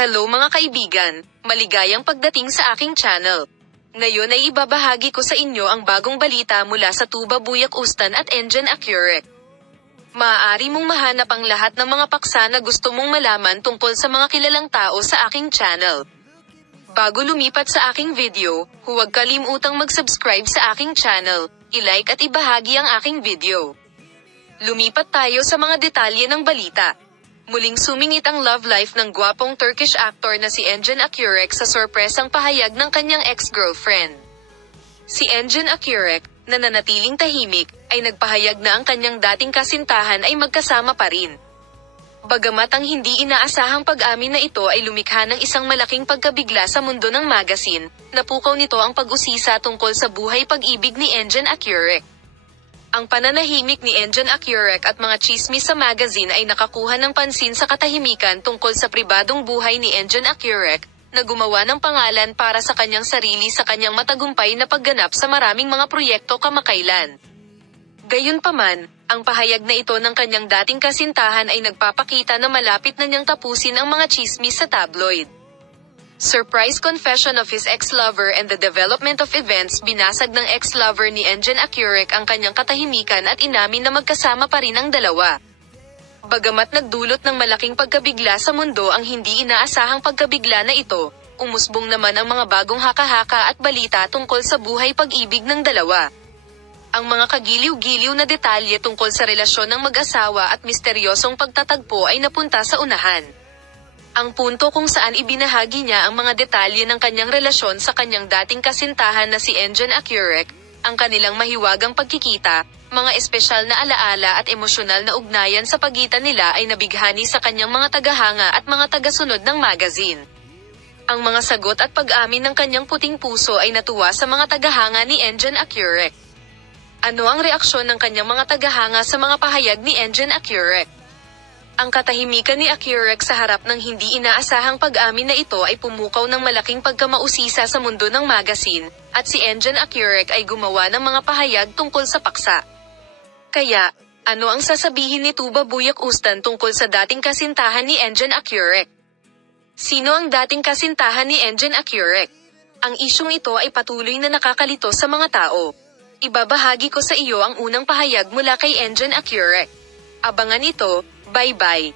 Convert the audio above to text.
Hello mga kaibigan, maligayang pagdating sa aking channel. Ngayon ay ibabahagi ko sa inyo ang bagong balita mula sa Tuba Buyak Ustan at Engine Accurate. Maaari mong mahanap ang lahat ng mga paksa na gusto mong malaman tungkol sa mga kilalang tao sa aking channel. Bago lumipat sa aking video, huwag kalimutang mag-subscribe sa aking channel, i-like at ibahagi ang aking video. Lumipat tayo sa mga detalye ng balita. Muling sumingit ang love life ng gwapong Turkish actor na si Engin Akyurek sa sorpresang pahayag ng kanyang ex-girlfriend. Si Engin Akyurek, na nanatiling tahimik, ay nagpahayag na ang kanyang dating kasintahan ay magkasama pa rin. Bagamat ang hindi inaasahang pag-amin na ito ay lumikha ng isang malaking pagkabigla sa mundo ng magazine, napukaw nito ang pag-usisa tungkol sa buhay pag-ibig ni Engin Akyurek. Ang pananahimik ni Engin Akyurek at mga tsismis sa magazine ay nakakuha ng pansin sa katahimikan tungkol sa pribadong buhay ni Engin Akyurek, na gumawa ng pangalan para sa kanyang sarili sa kanyang matagumpay na pagganap sa maraming mga proyekto kamakailan. Gayunpaman, ang pahayag na ito ng kanyang dating kasintahan ay nagpapakita na malapit na niyang tapusin ang mga tsismis sa tabloid. Surprise confession of his ex-lover and the development of events. Binasag ng ex-lover ni Engin Akyurek ang kanyang katahimikan at inamin na magkasama pa rin ang dalawa. Bagamat nagdulot ng malaking pagkabigla sa mundo ang hindi inaasahang pagkabigla na ito, umusbong naman ang mga bagong haka-haka at balita tungkol sa buhay pag-ibig ng dalawa. Ang mga kagiliw-giliw na detalye tungkol sa relasyon ng mag-asawa at misteryosong pagtatagpo ay napunta sa unahan. Ang punto kung saan ibinahagi niya ang mga detalye ng kanyang relasyon sa kanyang dating kasintahan na si Engin Akyurek, ang kanilang mahiwagang pagkikita, mga espesyal na alaala at emosyonal na ugnayan sa pagitan nila ay nabighani sa kanyang mga tagahanga at mga tagasunod ng magazine. Ang mga sagot at pag-amin ng kanyang puting puso ay natuwa sa mga tagahanga ni Engin Akyurek. Ano ang reaksyon ng kanyang mga tagahanga sa mga pahayag ni Engin Akyurek? Ang katahimikan ni Akyurek sa harap ng hindi inaasahang pag-amin na ito ay pumukaw ng malaking pagkamausisa sa mundo ng magazine, at si Engin Akyurek ay gumawa ng mga pahayag tungkol sa paksa. Kaya, ano ang sasabihin ni Tuba Buyak Ustan tungkol sa dating kasintahan ni Engin Akyurek? Sino ang dating kasintahan ni Engin Akyurek? Ang isyung ito ay patuloy na nakakalito sa mga tao. Ibabahagi ko sa iyo ang unang pahayag mula kay Engin Akyurek. Abangan ito. Bye-bye.